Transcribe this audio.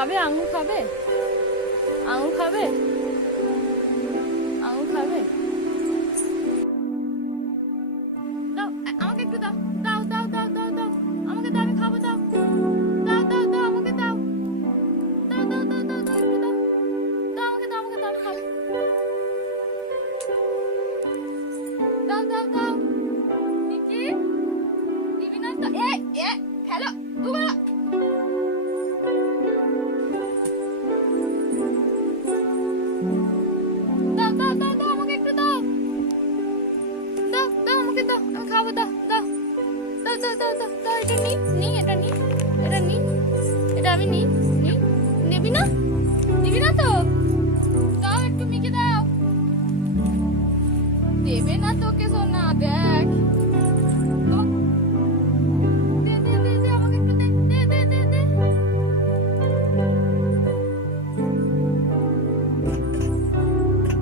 খাবে আঙুর খাবে আঙুর খাবে আঙুর খাবে দাও আমাকে একটু দাও দাও দাও দাও দাও দাও আমাকে খাব দাও দাও দাও দাও আমাকে দাও দাও দাও দাও দাও দাও আমাকে আমাকে দাও নিকি না তো এ হ্যালো দাও খাব, দাও দাও। দাও দাও দাও দাও দাও, এটা নি নি, এটা নি এটা নি, এটা আমি নি নি। নেবি না? নিবি না তো? দাও একটু মিকে দাও। দেবে না তোকে সোনা।